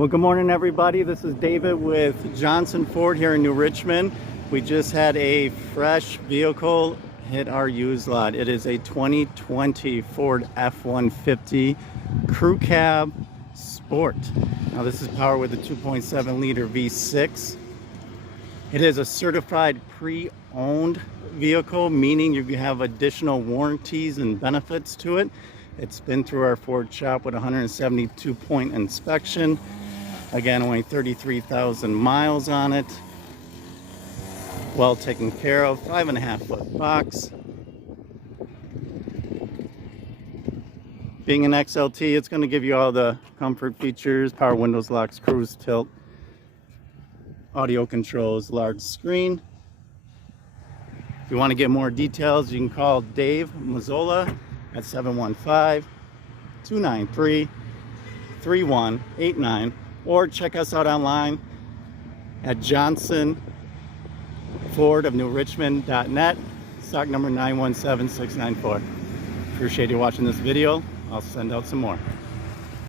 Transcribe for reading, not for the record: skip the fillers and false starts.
Well, good morning, everybody. This is David with Johnson Ford here in New Richmond. We just had a fresh vehicle hit our used lot. It is a 2020 Ford F-150 Crew Cab Sport. Now, this is powered with a 2.7 liter V6. It is a certified pre-owned vehicle, meaning you have additional warranties and benefits to it. It's been through our Ford shop with a 172-point inspection. Again, only 33,000 miles on it. Well taken care of. 5.5-foot box. Being an XLT, it's going to give you all the comfort features: power windows, locks, cruise, tilt, audio controls, large screen. If you want to get more details, you can call Dave Mazzola at 715-293-3189. Or check us out online at johnsonfordofnewrichmond.net, stock number 917694. Appreciate you watching this video. I'll send out some more.